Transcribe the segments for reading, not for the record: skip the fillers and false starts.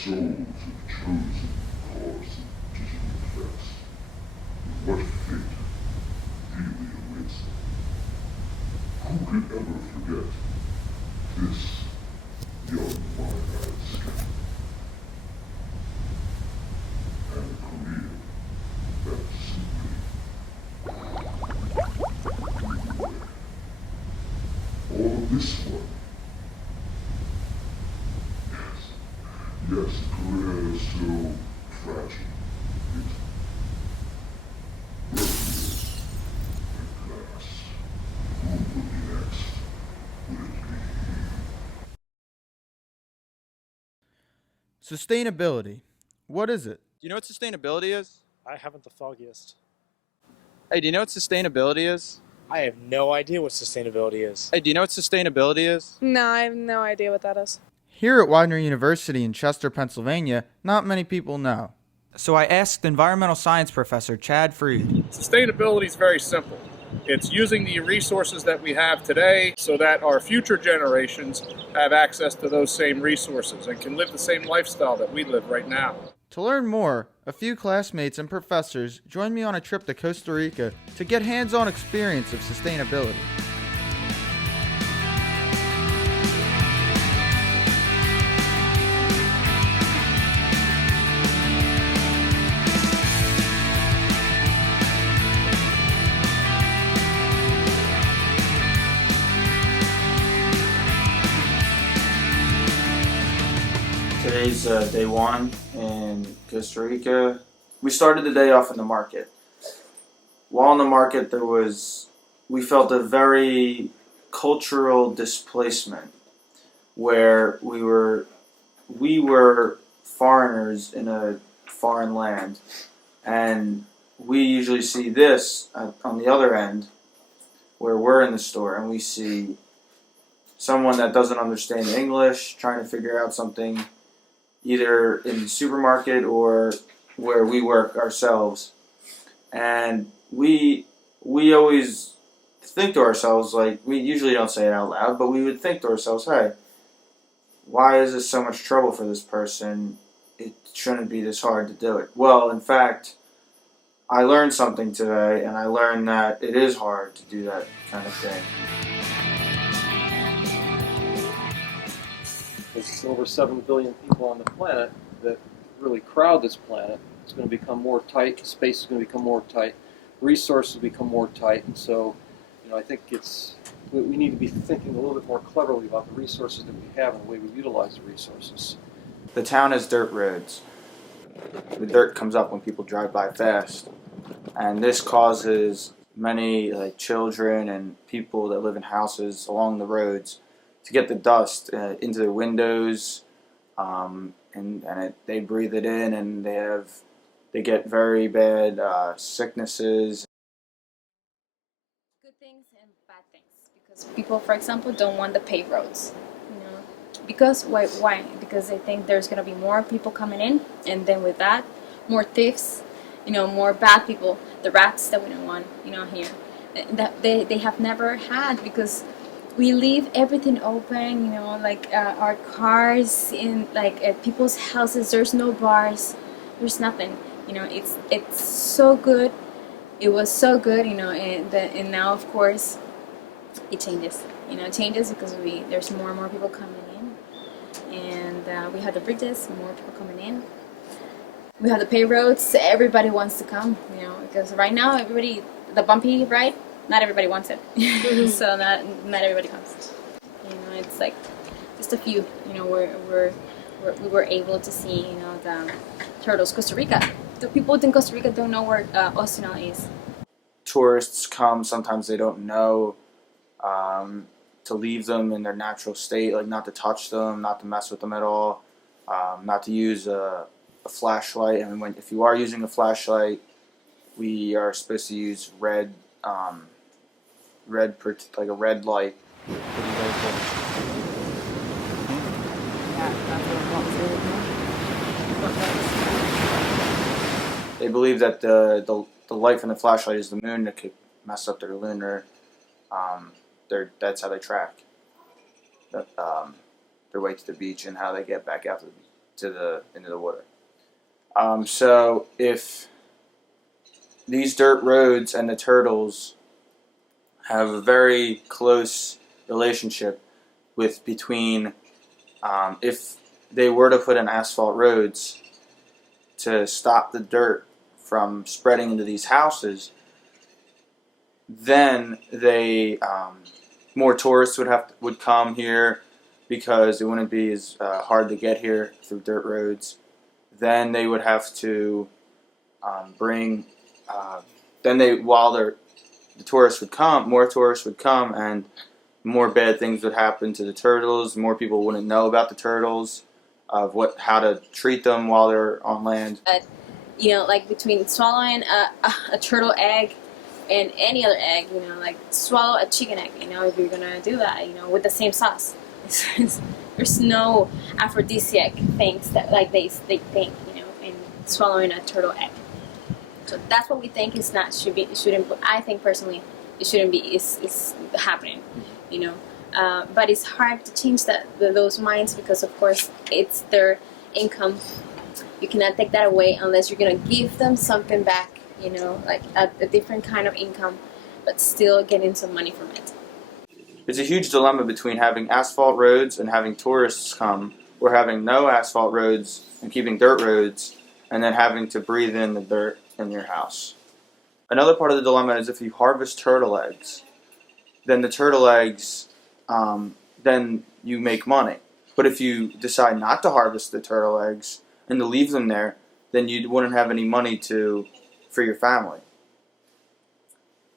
souls have chosen the course of digital effects. What fate really awaits them? Who could ever forget this young wide-eyed skeptic and a career that simply blew away? All of this one. Yes, a career is so fragile. It ruptures and glass. Who will be next? Will it be? Sustainability. What is it? Do you know what sustainability is? I haven't the foggiest. Hey, do you know what sustainability is? I have no idea what sustainability is. Hey, do you know what sustainability is? No, I have no idea what that is. Here at Widener University in Chester, Pennsylvania, not many people know. So I asked environmental science professor Chad Freed. Sustainability is very simple. It's using the resources that we have today so that our future generations have access to those same resources and can live the same lifestyle that we live right now. To learn more, a few classmates and professors joined me on a trip to Costa Rica to get hands-on experience of sustainability. Today's day one in Costa Rica. We started the day off in the market. While in the market, we felt a very cultural displacement where we were foreigners in a foreign land, and we usually see this on the other end where we're in the store and we see someone that doesn't understand English trying to figure out something either in the supermarket or where we work ourselves. And we always think to ourselves, like, we usually don't say it out loud, but we would think to ourselves, hey, why is this so much trouble for this person? It shouldn't be this hard to do it. Well, in fact, I learned something today, and I learned that it is hard to do that kind of thing. There's over 7 billion people on the planet that really crowd this planet. It's going to become more tight. Space is going to become more tight. Resources will become more tight. And so, I think we need to be thinking a little bit more cleverly about the resources that we have and the way we utilize the resources. The town has dirt roads. The dirt comes up when people drive by fast. And this causes many children and people that live in houses along the roads to get the dust into their windows, they breathe it in, and they get very bad sicknesses. Good things and bad things, because people, for example, don't want the paved roads. Because why? Because they think there's gonna be more people coming in, and then with that, more thieves, more bad people, the rats that we don't want, here, that they have never had, because we leave everything open, our cars in people's houses. There's no bars, there's nothing. It's so good. It was so good, and now of course it changes. It changes because there's more and more people coming in, and we have the bridges, more people coming in. We have the paved roads. Everybody wants to come, because right now the bumpy ride, not everybody wants it. So not everybody comes. It's like just a few. We were able to see the turtles. Costa Rica. The people in Costa Rica don't know where Ostinal is. Tourists come. Sometimes they don't know to leave them in their natural state, like not to touch them, not to mess with them at all, not to use a flashlight. And if you are using a flashlight, we are supposed to use red like a red light. They believe that the light from the flashlight is the moon that could mess up their lunar. That's how they track their way to the beach and how they get back out into the water. So if these dirt roads and the turtles have a very close relationship between if they were to put in asphalt roads to stop the dirt from spreading into these houses, then more tourists would come here because it wouldn't be as hard to get here through dirt roads. Then they would have to the tourists would come, more tourists would come, and more bad things would happen to the turtles. More people wouldn't know about the turtles, of how to treat them while they're on land. Like between swallowing a turtle egg and any other egg, like swallow a chicken egg, if you're gonna do that, with the same sauce. There's no aphrodisiac things that they think, in swallowing a turtle egg. So that's what we think I think personally it shouldn't be is happening, but it's hard to change those minds because of course it's their income. You cannot take that away unless you're gonna give them something back, like a different kind of income, but still getting some money from it. It's a huge dilemma between having asphalt roads and having tourists come, or having no asphalt roads and keeping dirt roads, and then having to breathe in the dirt in your house. Another part of the dilemma is if you harvest turtle eggs, then the turtle eggs, then you make money. But if you decide not to harvest the turtle eggs and to leave them there, then you wouldn't have any money for your family.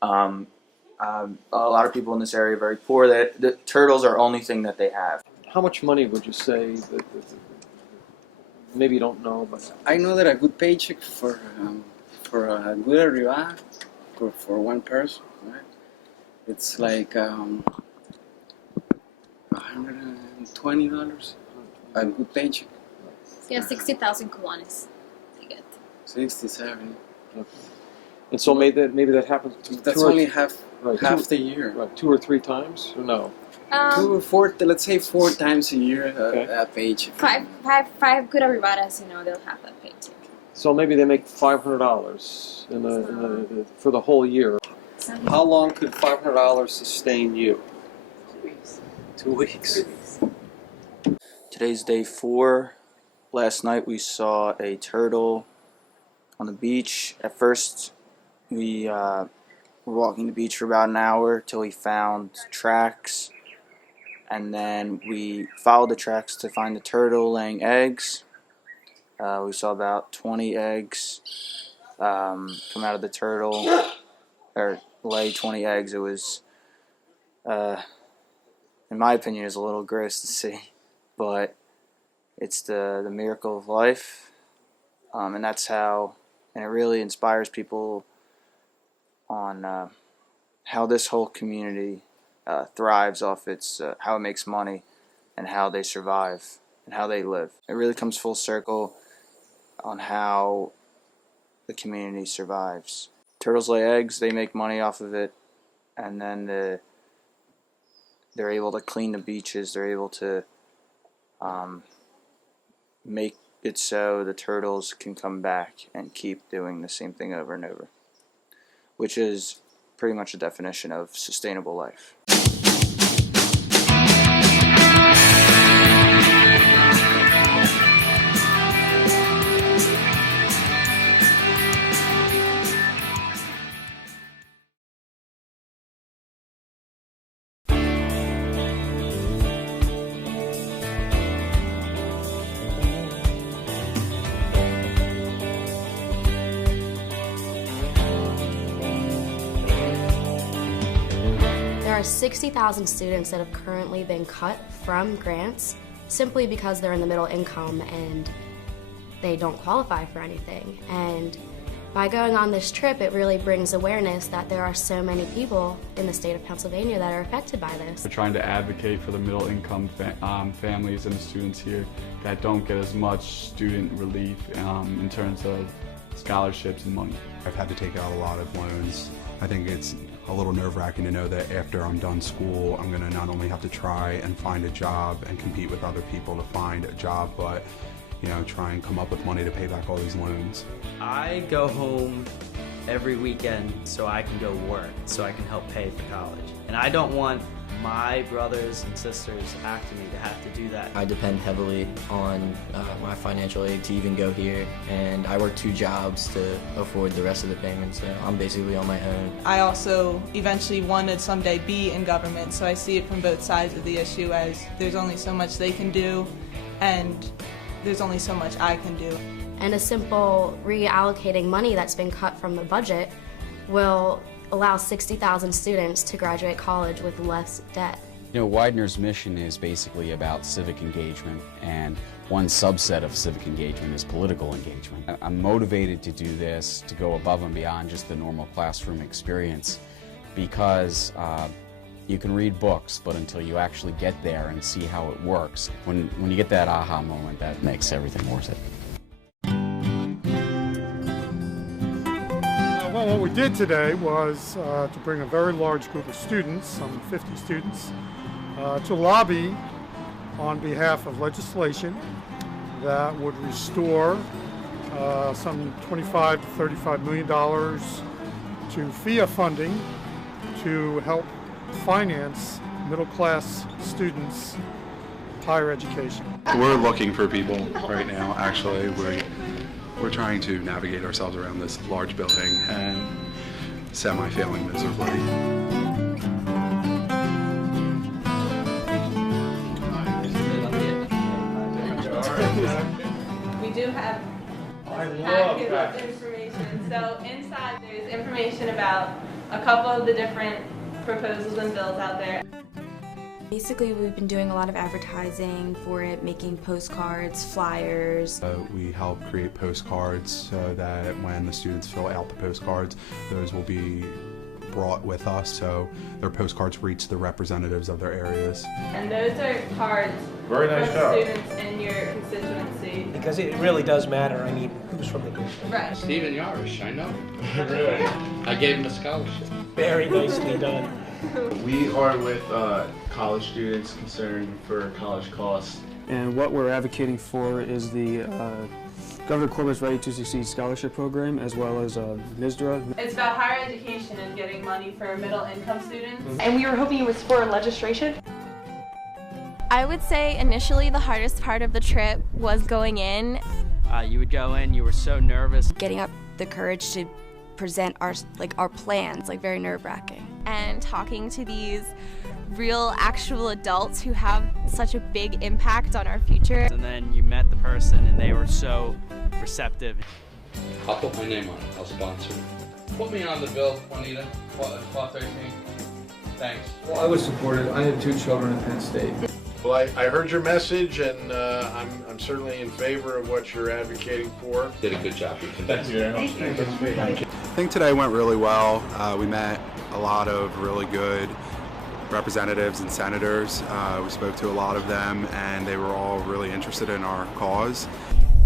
A lot of people in this area are very poor. The turtles are the only thing that they have. How much money would you say that maybe you don't know, but I know that a good paycheck for a good arrival for one person, right? It's like $120. A good paycheck. Yeah, 60,000 colones to get. 60, 70. okay. And so maybe that happens. That's only half the year. Right, 2 or 3 times, or no? 2 or 4. Let's say 4 times a year a paycheck. Five good arrivadas, they'll have that paycheck. So maybe they make $500 for the whole year. How long could $500 sustain you? 2 weeks. 2 weeks. Today's day 4. Last night we saw a turtle on the beach. At first we were walking the beach for about an hour till we found tracks, and then we followed the tracks to find the turtle laying eggs. We saw about 20 eggs come out of the turtle, or lay 20 eggs. It was, in my opinion, is a little gross to see, but it's the miracle of life, and that's how, and it really inspires people on how this whole community thrives off how it makes money and how they survive and how they live. It really comes full circle on how the community survives. Turtles lay eggs, they make money off of it, and then they're able to clean the beaches, they're able to make it so the turtles can come back and keep doing the same thing over and over, which is pretty much a definition of sustainable life. There are 60,000 students that have currently been cut from grants simply because they're in the middle income and they don't qualify for anything. And by going on this trip, it really brings awareness that there are so many people in the state of Pennsylvania that are affected by this. We're trying to advocate for the middle income families and the students here that don't get as much student relief in terms of scholarships and money. I've had to take out a lot of loans. I think it's a little nerve-wracking to know that after I'm done school, I'm going to not only have to try and find a job and compete with other people to find a job, but try and come up with money to pay back all these loans. I go home every weekend so I can go work, so I can help pay for college. And I don't want my brothers and sisters after me to have to do that. I depend heavily on my financial aid to even go here, and I work 2 jobs to afford the rest of the payments, so I'm basically on my own. I also eventually want to someday be in government, so I see it from both sides of the issue as there's only so much they can do, and there's only so much I can do. And a simple reallocating money that's been cut from the budget will allow 60,000 students to graduate college with less debt. Widener's mission is basically about civic engagement, and one subset of civic engagement is political engagement. I'm motivated to do this, to go above and beyond just the normal classroom experience, because you can read books, but until you actually get there and see how it works, when you get that aha moment, that makes everything worth it. Well, what we did today was to bring a very large group of students, some 50 students, to lobby on behalf of legislation that would restore some $25 to $35 million to FIA funding to help finance middle-class students' higher education. We're looking for people right now, actually. We're trying to navigate ourselves around this large building and semi-failing miserably. We do have packets of information. So inside there's information about a couple of the different proposals and bills out there. Basically, we've been doing a lot of advertising for it, making postcards, flyers. We help create postcards so that when the students fill out the postcards, those will be brought with us, so their postcards reach the representatives of their areas. And those are cards Very nice from job. students in your constituency. Because it really does matter. I mean, who's from the district? Right. Stephen Yarish, I know. Really? I gave him a scholarship. Very nicely done. We are with college students concerned for college costs. And what we're advocating for is the Governor Corbett's Ready to Succeed Scholarship Program, as well as NISDRA. It's about higher education and getting money for middle-income students. And we were hoping it was for legislation. I would say initially the hardest part of the trip was going in. You would go in, you were so nervous. Getting up the courage to present our plans, very nerve-wracking. And talking to these real, actual adults who have such a big impact on our future. And then you met the person and they were so receptive. I'll put my name on it. I'll sponsor it. Put me on the bill, Juanita. 1213. Thanks. Well, I was supportive. I had 2 children at Penn State. Well, I heard your message, and I'm certainly in favor of what you're advocating for. Did a good job. Thank you very much. Thank you. I think today went really well. We met a lot of really good representatives and senators. We spoke to a lot of them, and they were all really interested in our cause.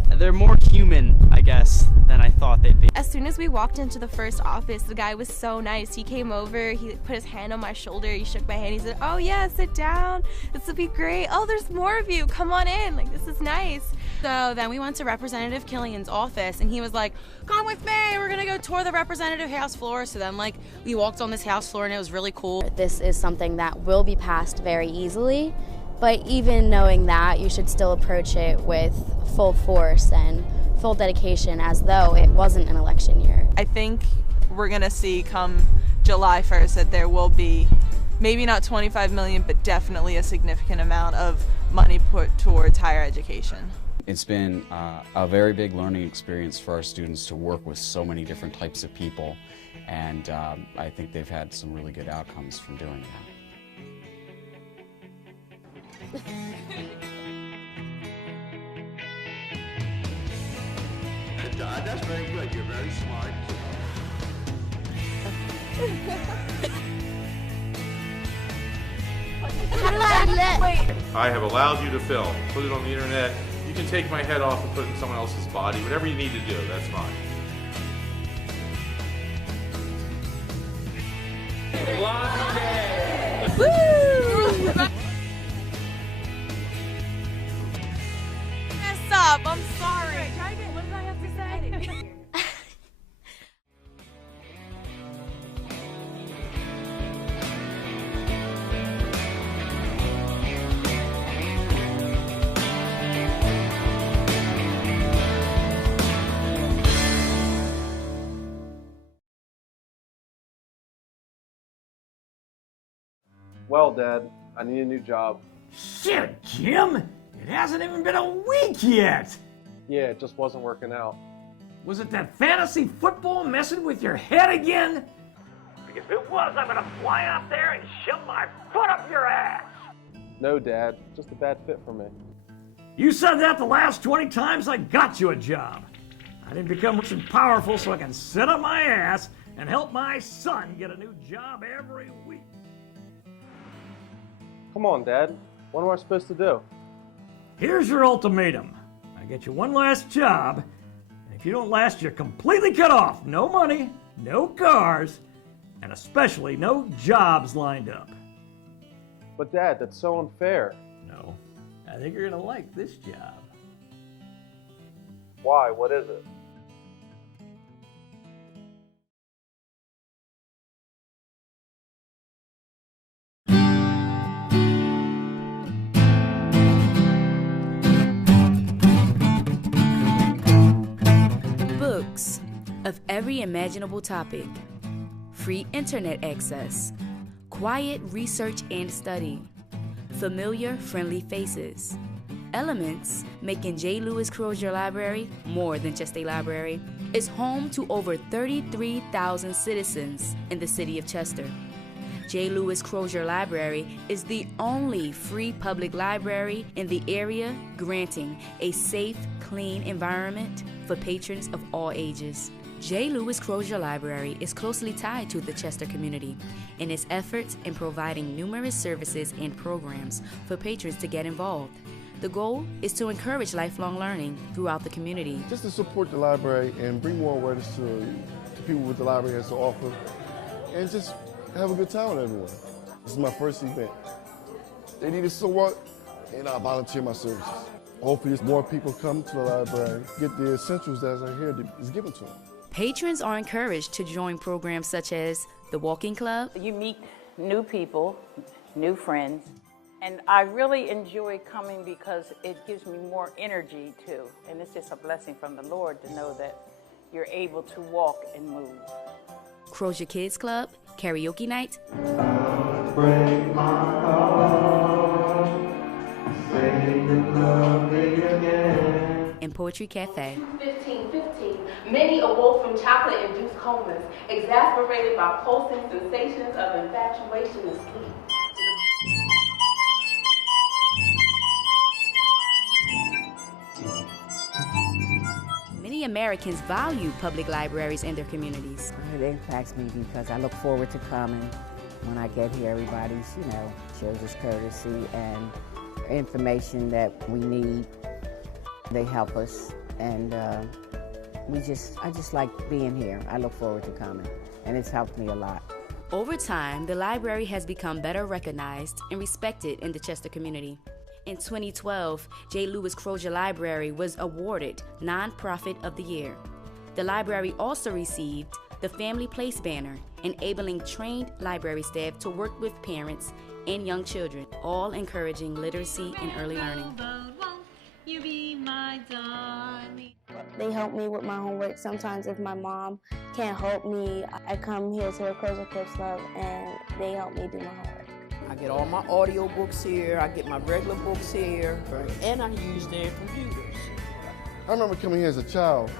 They're more human, I guess, than I thought they'd be. As soon as we walked into the first office, the guy was so nice. He came over, he put his hand on my shoulder, he shook my hand, he said, "Oh yeah, sit down, this will be great. Oh, there's more of you, come on in, this is nice." So then we went to Representative Killian's office, and he was like, "Come with me, we're gonna go tour the representative house floor." So then we walked on this house floor, and it was really cool. This is something that will be passed very easily, but even knowing that, you should still approach it with full force and full dedication as though it wasn't an election year. I think we're going to see come July 1st that there will be maybe not 25 million, but definitely a significant amount of money put towards higher education. It's been a very big learning experience for our students to work with so many different types of people, and I think they've had some really good outcomes from doing that. That's very good. You're very smart. I have allowed you to film. Put it on the internet. You can take my head off and put it in someone else's body. Whatever you need to do, that's fine. Woo! Mess up, I'm Well, Dad, I need a new job. Shit, Jim! It hasn't even been a week yet! Yeah, it just wasn't working out. Was it that fantasy football messing with your head again? Because if it was, I'm gonna fly out there and shove my foot up your ass! No, Dad, just a bad fit for me. You said that the last 20 times I got you a job. I didn't become rich and powerful so I can sit on my ass and help my son get a new job every week. Come on, Dad. What am I supposed to do? Here's your ultimatum. I get you one last job, and if you don't last, you're completely cut off. No money, no cars, and especially no jobs lined up. But Dad, that's so unfair. No, I think you're gonna like this job. Why? What is it? Books of every imaginable topic, free internet access, quiet research and study, familiar, friendly faces, elements making J. Lewis Crozier Library more than just a library, is home to over 33,000 citizens in the city of Chester. J. Lewis Crozier Library is the only free public library in the area, granting a safe, clean environment for patrons of all ages. J. Lewis Crozier Library is closely tied to the Chester community in its efforts in providing numerous services and programs for patrons to get involved. The goal is to encourage lifelong learning throughout the community. Just to support the library and bring more awareness to people what the library has to offer, and just have a good time with everyone. This is my first event. They need it so what, and I volunteer my services. Hopefully more people come to the library, get the essentials that are here that is given to them. Patrons are encouraged to join programs such as the Walking Club. You meet new people, new friends, and I really enjoy coming because it gives me more energy too. And it's just a blessing from the Lord to know that you're able to walk and move. Crozier Kids Club, Karaoke Night, Break my heart, say you love me again. and Poetry Cafe. 1515, many awoke from chocolate-induced comas, exasperated by pulsing sensations of infatuation and sleep. Many Americans value public libraries in their communities. It impacts me because I look forward to coming. When I get here, everybody's, shows us courtesy and information that we need. They help us, and I just like being here. I look forward to coming, and it's helped me a lot. Over time, the library has become better recognized and respected in the Chester community. In 2012, J. Lewis Crozier Library was awarded Nonprofit of the Year. The library also received the Family Place banner, enabling trained library staff to work with parents and young children, all encouraging literacy and early learning. You be my darling. They help me with my homework. Sometimes if my mom can't help me, I come here to the Crozier Kids Club and they help me do my homework. I get all my audio books here, I get my regular books here, and I use their computers. I remember coming here as a child.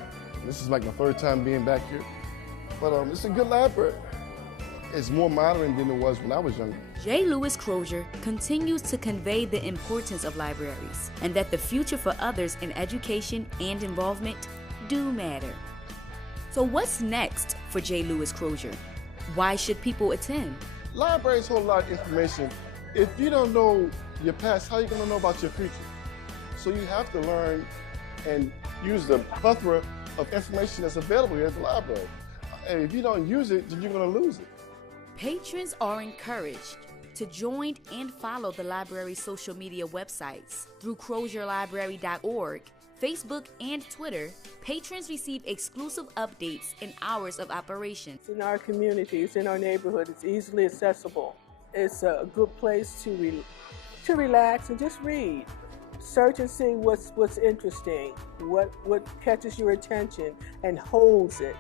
This is like my third time being back here. But it's a good library. It's more modern than it was when I was younger. J. Lewis Crozier continues to convey the importance of libraries and that the future for others in education and involvement do matter. So what's next for J. Lewis Crozier? Why should people attend? Libraries hold a lot of information. If you don't know your past, how are you going to know about your future? So you have to learn and use the plethora of information that's available here at the library. And if you don't use it, then you're going to lose it. Patrons are encouraged to join and follow the library's social media websites through crozierlibrary.org, Facebook, and Twitter. Patrons receive exclusive updates and hours of operation. It's in our community, it's in our neighborhood, it's easily accessible. It's a good place to relax and just read. Search and see what's interesting, what catches your attention and holds it.